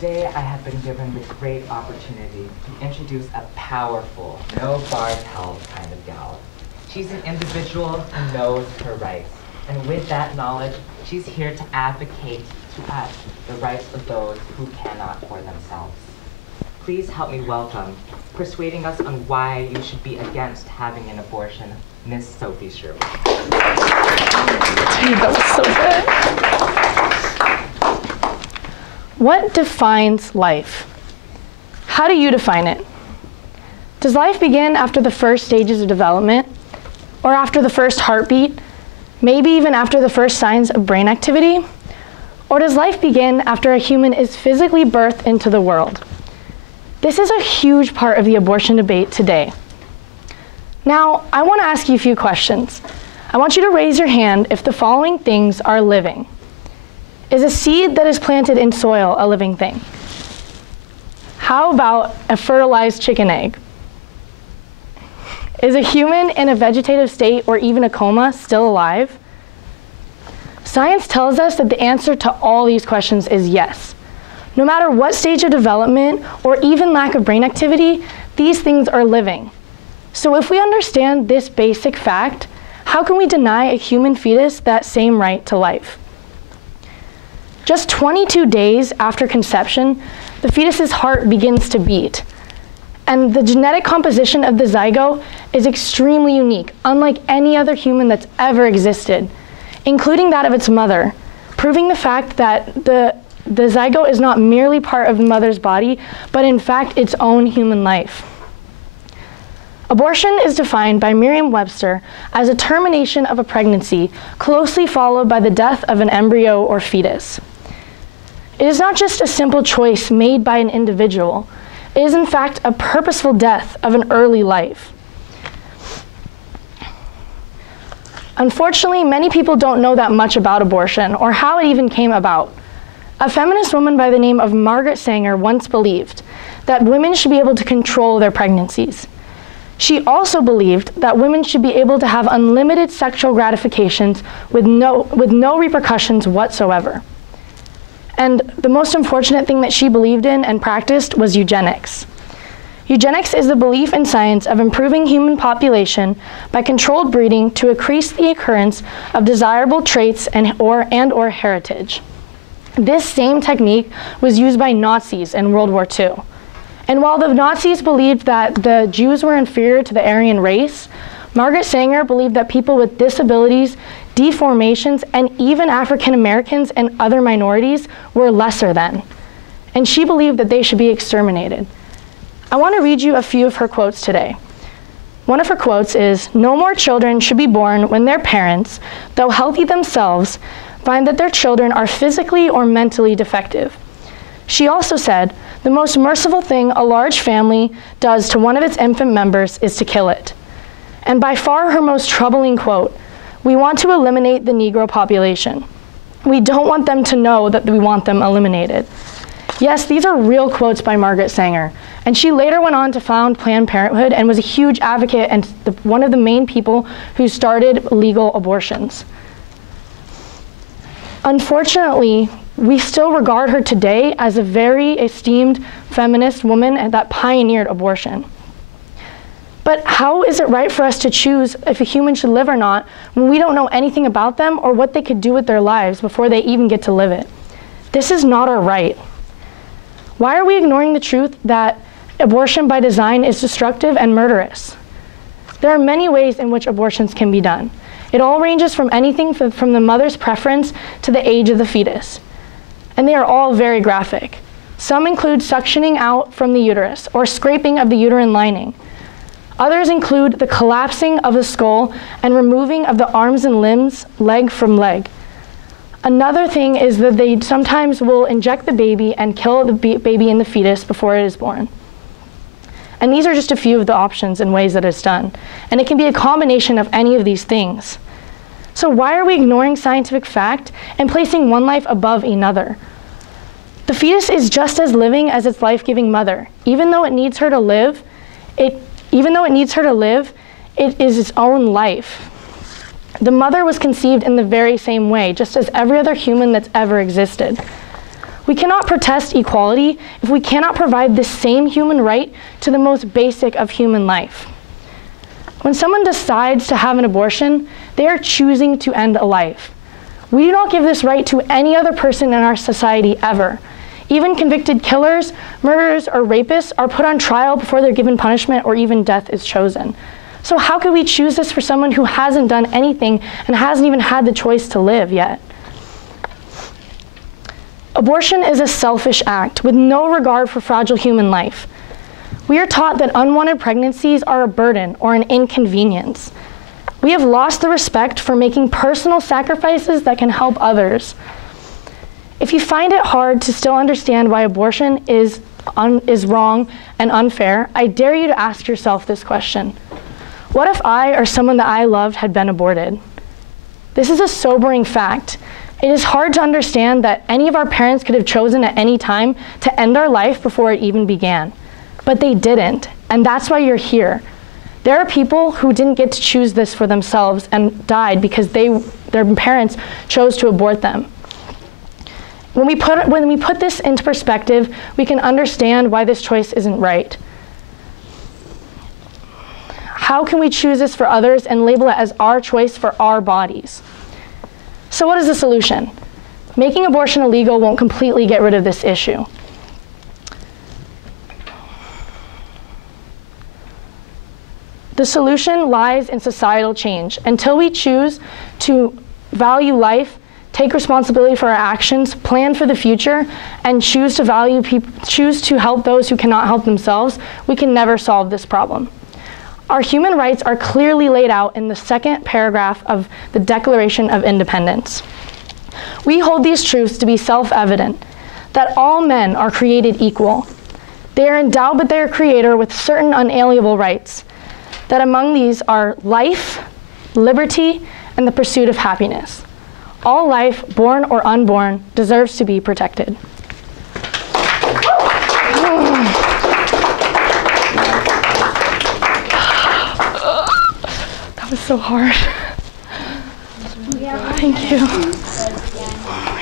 Today I have been given the great opportunity to introduce a powerful, no bars held kind of gal. She's an individual who knows her rights, and with that knowledge, she's here to advocate to us the rights of those who cannot for themselves. Please help me welcome, persuading us on why you should be against having an abortion, Miss Sophie Sherwood. That was so good. What defines life? How do you define it? Does life begin after the first stages of development? Or after the first heartbeat? Maybe even after the first signs of brain activity? Or does life begin after a human is physically birthed into the world? This is a huge part of the abortion debate today. Now, I want to ask you a few questions. I want you to raise your hand if the following things are living. Is a seed that is planted in soil a living thing? How about a fertilized chicken egg? Is a human in a vegetative state or even a coma still alive? Science tells us that the answer to all these questions is yes. No matter what stage of development or even lack of brain activity, these things are living. So if we understand this basic fact, how can we deny a human fetus that same right to life? Just 22 days after conception, the fetus's heart begins to beat. And the genetic composition of the zygote is extremely unique, unlike any other human that's ever existed, including that of its mother, proving the fact that the zygote is not merely part of the mother's body, but in fact its own human life. Abortion is defined by Merriam-Webster as a termination of a pregnancy, closely followed by the death of an embryo or fetus. It is not just a simple choice made by an individual. It is in fact a purposeful death of an early life. Unfortunately, many people don't know that much about abortion or how it even came about. A feminist woman by the name of Margaret Sanger once believed that women should be able to control their pregnancies. She also believed that women should be able to have unlimited sexual gratifications with no repercussions whatsoever. And the most unfortunate thing that she believed in and practiced was eugenics. Eugenics is the belief in science of improving human population by controlled breeding to increase the occurrence of desirable traits and/or heritage. This same technique was used by Nazis in World War II. And while the Nazis believed that the Jews were inferior to the Aryan race, Margaret Sanger believed that people with disabilities, deformations, and even African Americans and other minorities were lesser than. And she believed that they should be exterminated. I want to read you a few of her quotes today. One of her quotes is, "No more children should be born when their parents, though healthy themselves, find that their children are physically or mentally defective." She also said, "The most merciful thing a large family does to one of its infant members is to kill it." And by far her most troubling quote, "We want to eliminate the Negro population. We don't want them to know that we want them eliminated." Yes, these are real quotes by Margaret Sanger. And she later went on to found Planned Parenthood and was a huge advocate and one of the main people who started legal abortions. Unfortunately, we still regard her today as a very esteemed feminist woman that pioneered abortion. But how is it right for us to choose if a human should live or not when we don't know anything about them or what they could do with their lives before they even get to live it? This is not our right. Why are we ignoring the truth that abortion by design is destructive and murderous? There are many ways in which abortions can be done. It all ranges from anything from the mother's preference to the age of the fetus. And they are all very graphic. Some include suctioning out from the uterus or scraping of the uterine lining. Others include the collapsing of the skull and removing of the arms and limbs, leg from leg. Another thing is that they sometimes will inject the baby and kill the baby in the fetus before it is born. And these are just a few of the options and ways that it's done. And it can be a combination of any of these things. So why are we ignoring scientific fact and placing one life above another? The fetus is just as living as its life-giving mother. Even though it needs her to live, it is its own life. The mother was conceived in the very same way, just as every other human that's ever existed. We cannot protest equality if we cannot provide the same human right to the most basic of human life. When someone decides to have an abortion, they are choosing to end a life. We do not give this right to any other person in our society ever. Even convicted killers, murderers, or rapists are put on trial before they're given punishment or even death is chosen. So how could we choose this for someone who hasn't done anything and hasn't even had the choice to live yet? Abortion is a selfish act with no regard for fragile human life. We are taught that unwanted pregnancies are a burden or an inconvenience. We have lost the respect for making personal sacrifices that can help others. If you find it hard to still understand why abortion is wrong and unfair, I dare you to ask yourself this question. What if I or someone that I loved had been aborted? This is a sobering fact. It is hard to understand that any of our parents could have chosen at any time to end our life before it even began. But they didn't, and that's why you're here. There are people who didn't get to choose this for themselves and died because their parents chose to abort them. When we put this into perspective, we can understand why this choice isn't right. How can we choose this for others and label it as our choice for our bodies? So what is the solution? Making abortion illegal won't completely get rid of this issue. The solution lies in societal change. Until we choose to value life, take responsibility for our actions, plan for the future, and choose to help those who cannot help themselves, we can never solve this problem. Our human rights are clearly laid out in the second paragraph of the Declaration of Independence. We hold these truths to be self-evident, that all men are created equal. They are endowed by their Creator with certain unalienable rights, that among these are life, liberty, and the pursuit of happiness. All life, born or unborn, deserves to be protected. That was so hard. Thank you.